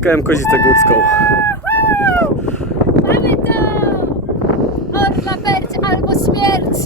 spotkałem kozicę górską. Mamy to! Orla perć albo śmierć!